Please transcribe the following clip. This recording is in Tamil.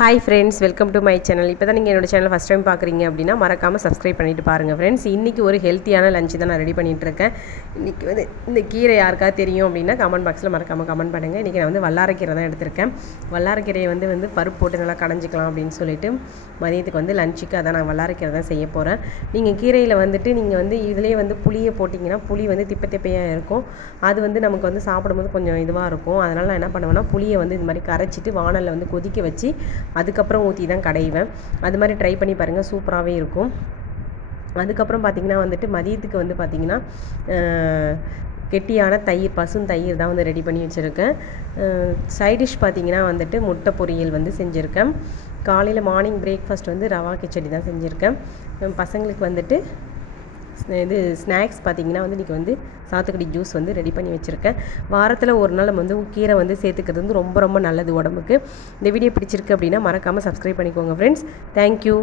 Hi friends, welcome to my channel. இப்போ தான் நீங்கள் என்னோட சேனல் ஃபஸ்ட் டைம் பார்க்குறீங்க அப்படின்னா மறக்காமல் சப்ஸ்கிரைப் பண்ணிட்டு பாருங்கள் ஃப்ரெண்ட்ஸ். இன்றைக்கி ஒரு ஹெல்த்தியான லஞ்ச் தான் நான் ரெடி பண்ணிகிட்ருக்கேன். இன்றைக்கி வந்து இந்த கீரை யாருக்காவது தெரியும் அப்படின்னா கமெண்ட் பாக்ஸில் மறக்காமல் கமெண்ட் பண்ணுங்கள். இன்றைக்கி நான் வந்து வல்லாரக்கீரை தான் எடுத்திருக்கேன். வல்லாரக்கீரையை வந்து பருப்பு போட்டு நல்லா கடைஞ்சிக்கலாம் அப்படின்னு சொல்லிட்டு மதியத்துக்கு வந்து லஞ்சுக்கு அதான் நான் வல்லாரக்கீரை தான் செய்ய போகிறேன். நீங்கள் கீரையில் நீங்கள் வந்து இதிலே வந்து புளியை போட்டிங்கன்னா புளி வந்து திப்பையாக இருக்கும். அது வந்து நமக்கு வந்து சாப்பிடும்போது கொஞ்சம் இதுவாக இருக்கும். அதனால் நான் என்ன பண்ணுவேன்னா புளியை வந்து இது மாதிரி கரைச்சிட்டு வானலில் வந்து கொதிக்க வச்சு அதுக்கப்புறம் ஊற்றி தான் கடைவேன். அது மாதிரி ட்ரை பண்ணி பாருங்கள், சூப்பராகவே இருக்கும். அதுக்கப்புறம் பார்த்திங்கன்னா வந்துட்டு மதியத்துக்கு வந்து பார்த்திங்கன்னா கெட்டியான தயிர், பசுந்தயிர் தான் வந்து ரெடி பண்ணி வச்சுருக்கேன். சைடிஷ் பார்த்திங்கன்னா வந்துட்டு முட்டை பொரியல் வந்து செஞ்சுருக்கேன். காலையில் மார்னிங் பிரேக்ஃபாஸ்ட் வந்து ரவா கிச்சடி தான் செஞ்சுருக்கேன். பசங்களுக்கு வந்துட்டு இது ஸ்நாக்ஸ் பார்த்திங்கன்னா வந்து இன்றைக்கி வந்து சாத்துக்குடி ஜூஸ் வந்து ரெடி பண்ணி வச்சுருக்கேன். வாரத்தில் ஒரு நாள் நம்ம வந்து கீரை வந்து சேர்த்துக்கிறது வந்து ரொம்ப நல்லது உடம்புக்கு. இந்த வீடியோ பிடிச்சிருக்கு அப்படின்னா மறக்காமல் சப்ஸ்கிரைப் பண்ணிக்கோங்க ஃப்ரெண்ட்ஸ். தேங்க்யூ.